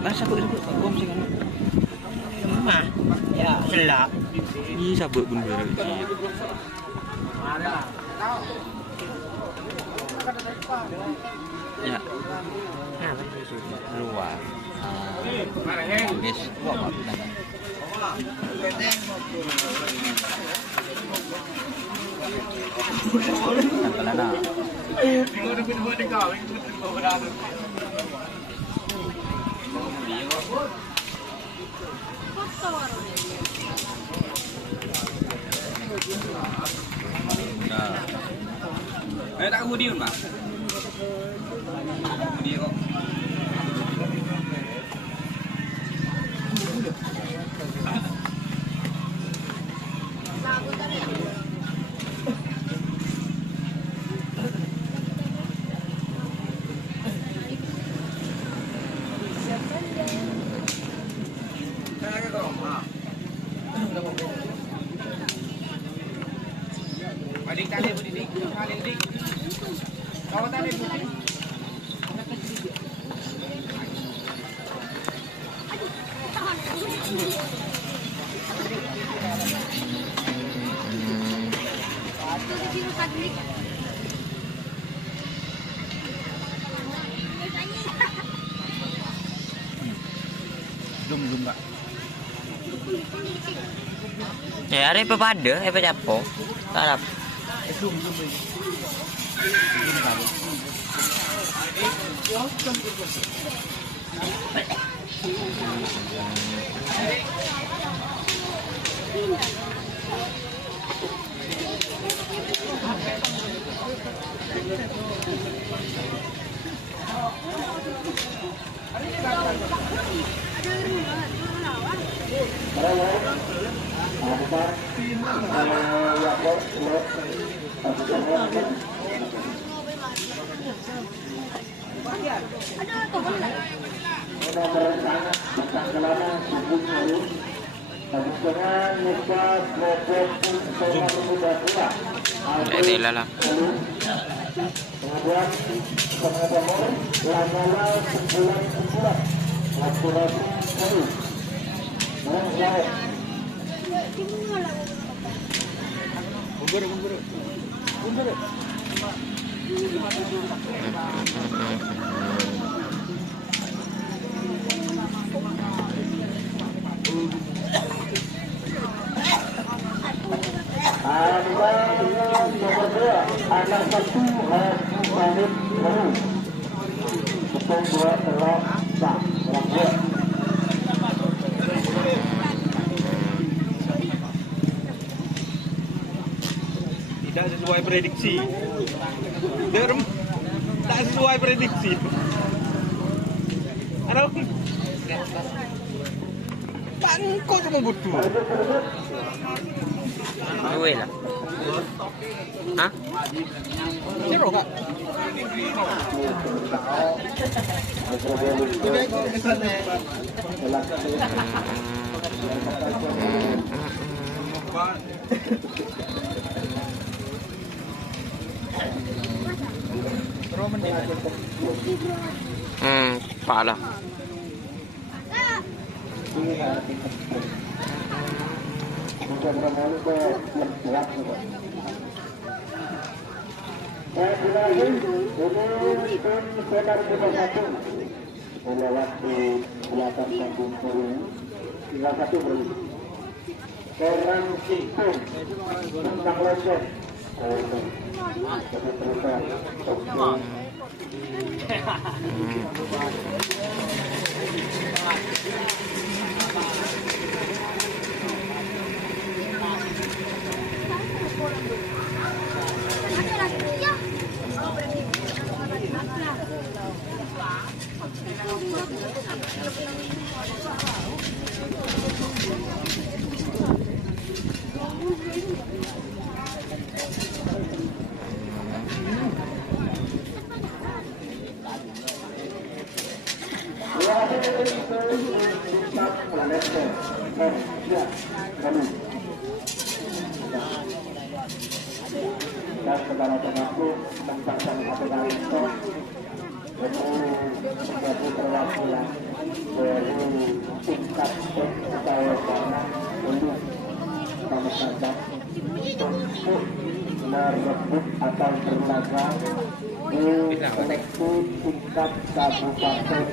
Masa aku kom sing anu. Mah. Ya, selak. Ih, sabuk pun bener. Ya. Nah, luar. Guys, gua mau nanya. Tak hudi Mas. Hudi kok. Balik tali budi kali dik. Kau tali budi. Zoom Kak. Ya, ada apa pada? Apa capo? Tarap. Zoom. Lah. Kemudian pengadaan Lanyala sebulan laborasi baru. Mundur. Nomor 2 anak 1 Hanif baru. Ketong 2 telok sah. Tidak sesuai prediksi. Derm tak sesuai prediksi. Aduh. Tangko cuma butuh. Gue lah. Hah? Zero Kak. Parah. Melewati belakang panggung baru, tinggal 1 berarti. Orang Simpung tentang lecet. Dan kepada pengasuh tentang satu kali itu menjadi perwakilan dari tingkat kecamatan untuk sama-sama untuk merebut atau berlaga di seleksi tingkat kabupaten